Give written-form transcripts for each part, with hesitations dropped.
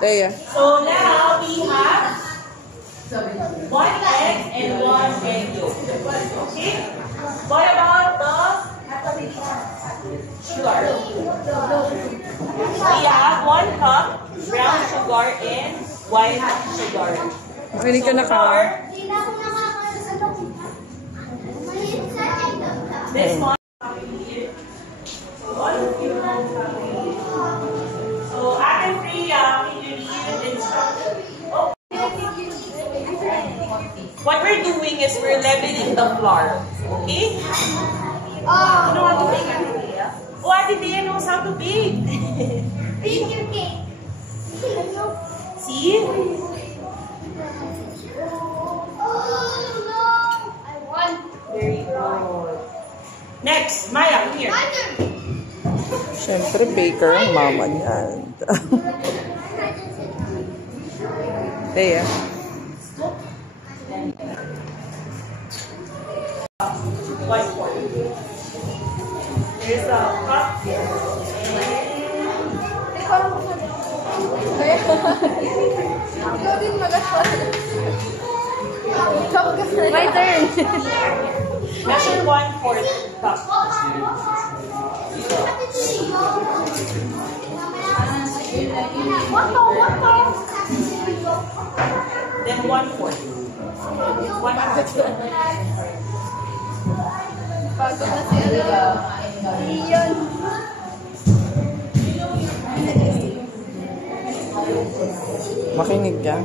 There. So now we have 1 egg and 1 egg yolk. Okay? What about the sugar? We have 1 cup brown sugar and white sugar. Hindi ka this one. So Ate Freya, can you read the instructions? Oh. What we're doing is we're leveling the flour. Okay? You know how to bake, Ate Freya? Oh, Ate Freya knows how to bake. Bake your cake. See? Very good. Next, Maya, come here. Siyempre, baker ang mama niyan. There. There's a cup. My turn. Measure 1/4 cup. Then 1/4. 1/4. Pagod na si Iyon. Makinig ka.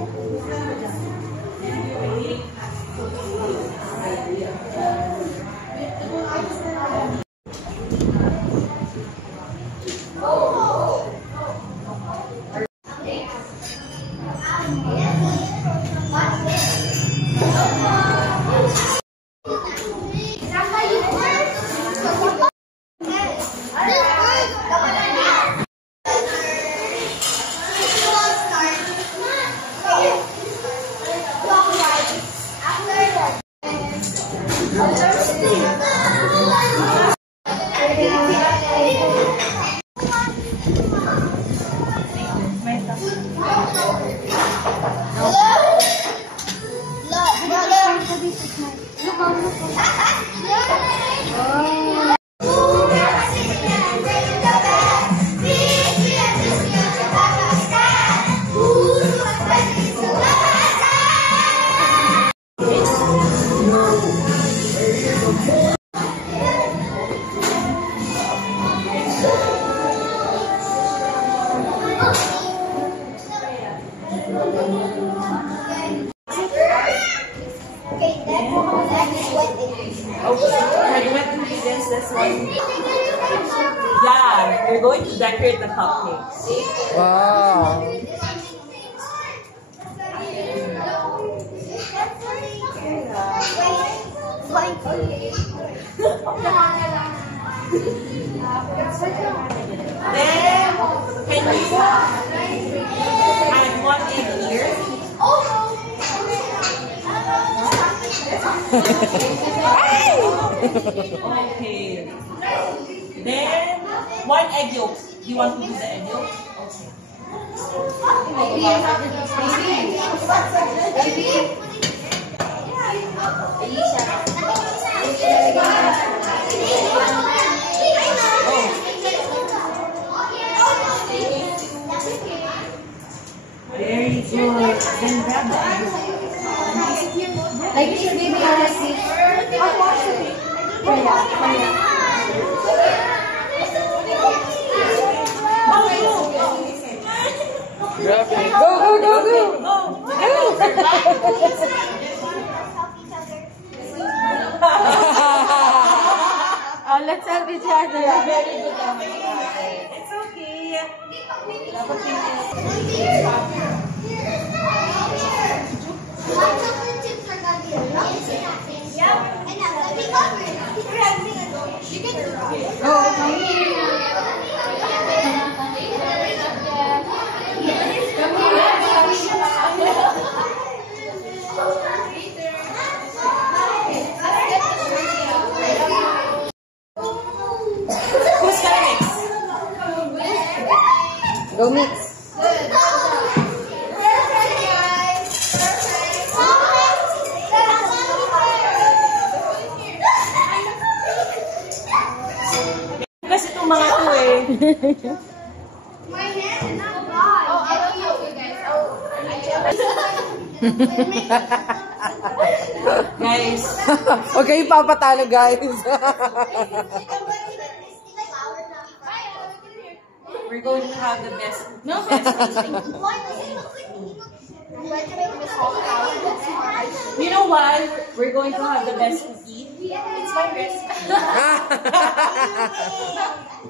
Yeah, we're going to decorate the cupcakes. Wow. Then, can you add 1 egg here? Okay. Then, 1 egg yolk. Do you want to use the egg yolk? Very good. Then grab the egg. Like this baby already. Grabe. Go, go, go, go. Oh, let's help each other. It's okay. Go mix. Kasi itong mga to eh. Guys. Okay, papatalo guys. We're going to have the best tasting. You know why we're going to have the best cookie? It's my recipe.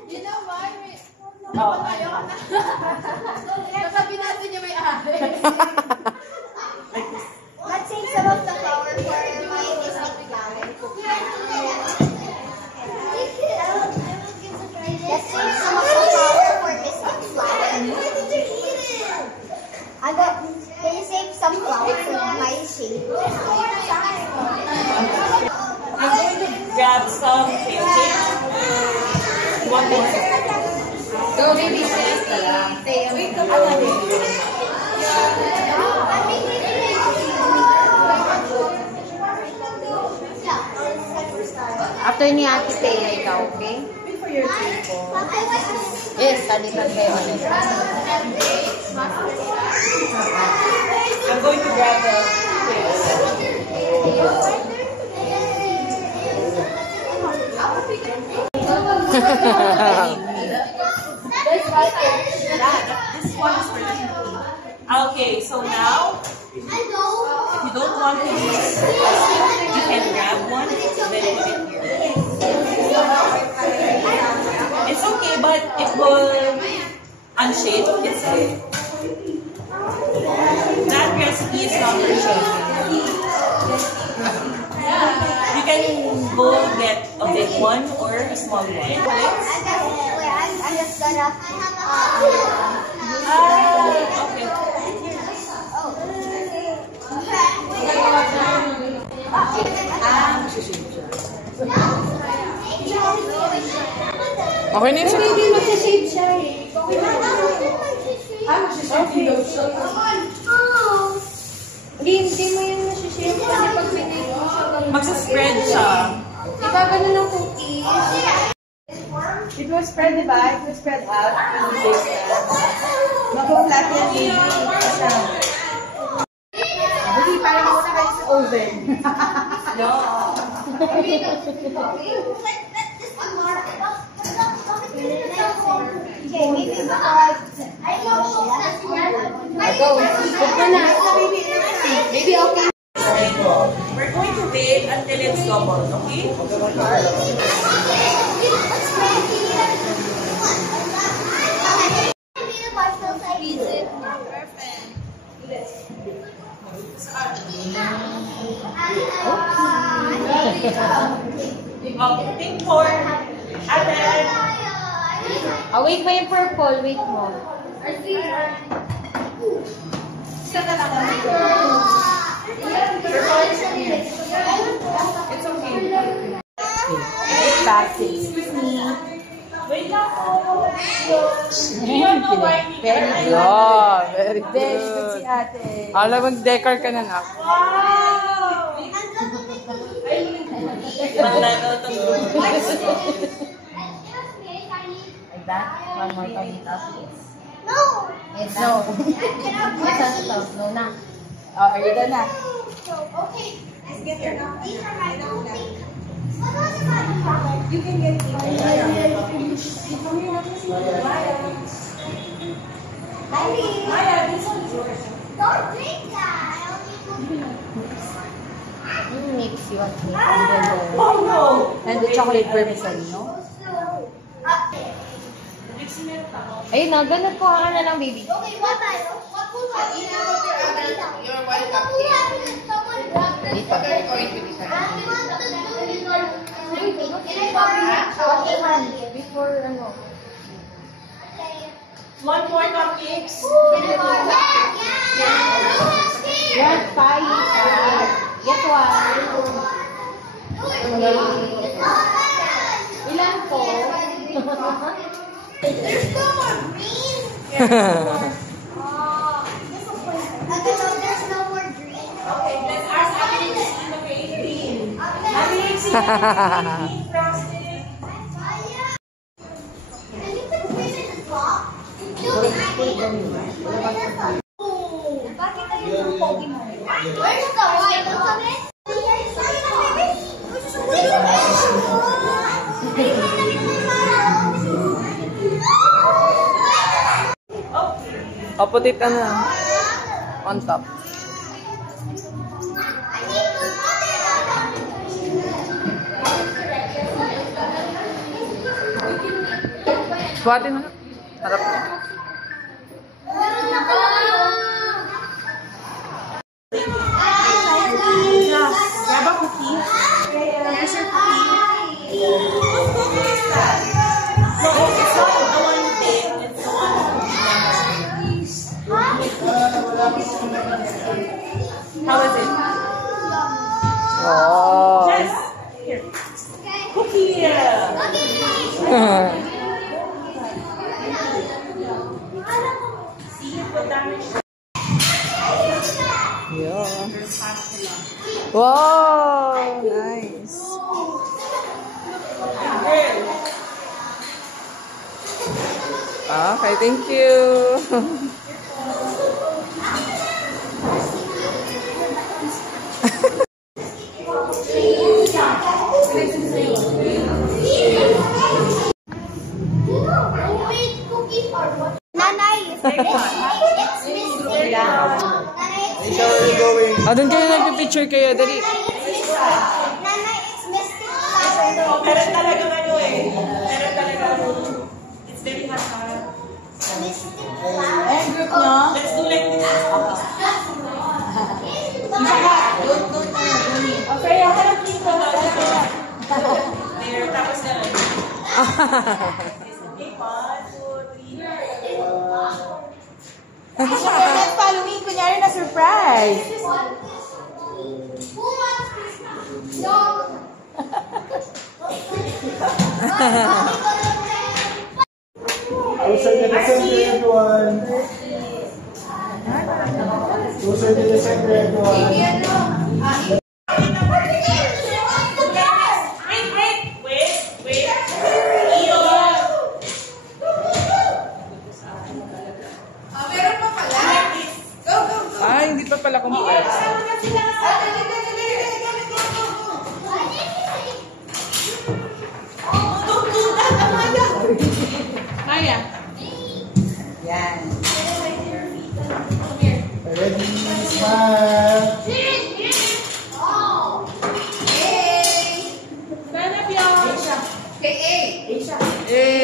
You know why? Oh. Nasabi natin niya may ate. Let's save some of the flour for my tasting flour. Let's save some of the flour for tasting flour. Can you save some flour for my shape? I'm going to grab some pancakes. One more. Go baby, sis ka lang. Wait, come on. After ni Ate Thea, ikaw, okay? Wait for your table. Yes, talitan kayo. I'm going to grab the cakes. This one is for you. Okay, so now, if you don't want to use, you can grab one, then put it here. It's okay, but it will unshape. It's okay. That recipe is not for shaving. You can go get a big one or a small one. I'm just gonna. Okay. Okay na yun. Hindi magsashave siya eh. Hindi mo yun magsashave kasi pag pinay mo siya. Magsaspread siya. Diba ganun ang cookies? It will spread, di ba? It will spread out. Mag-flat yan, baby. Hindi, parang ako na kayo sa oven. Okay, maybe because I know Go. Put mo na. Maybe okay. We're going to wait until it's doubled, okay? Think for Ate. Wait mo yung purple. Wait mo. It's okay. Excuse me. Wait lang po. Do you know why we Very are- good. Yeah, very Very good good. si ate. Alam, mag-decor ka na na. Wow! Manlagaw itong Like that? One more time ito, please. No. Yes, no. Saan ito? No na. Oh, are you done na? Okay, let's get her now. These are my own things. What was it about? You can get it. Maya, this one's yours. Don't drink that. I only Mix you want me. And then Oh no! And the chocolate vermicelli, no? ayun na, ganun po ka na lang, baby. Okay, what tayo? What will happen? You're welcome. What will happen? Someone grabbed this. Dito. I want to do Can I borrow your Before, ano? One more cupcakes. Can I borrow? Yeah. Yes, five. Get one. Ilan po? There's no more green. There's no more green. Okay, let's ask Abby to see the green. Abby, see the green frosting. Can you put green in the top? Bakit tayo ng pogi mo? Where's the white? O, put it on top. Buhatin mo na. Harap mo. Yeah, grab a cookie. Here's your cookie. What cookie is that? No, it's not the one you did. It's the one How is it? Oh. Yes. Here. Cookie. See, put that. Yeah. Wow, nice. Okay, thank you. Nanay, it's missing. Ah, doon kayo nagpipicture kayo. Dali. Nanay, it's missing. Meron talaga ano eh. Meron talaga ano. It's very hot. Let's do like this. Okay, ako lang dito. There, tapos na lang. Okay, 1, 2, 3. Let's follow me. Kunyari na surprise. Who wants Christmas? No. Closer to the center, everyone. Closer to the center, everyone. Wait. Iyon. Ah, hindi pa pala kumpara. Maya. Yan. Ready, smile. Stand up, y'all. Asia. Hey, Asia. Eh.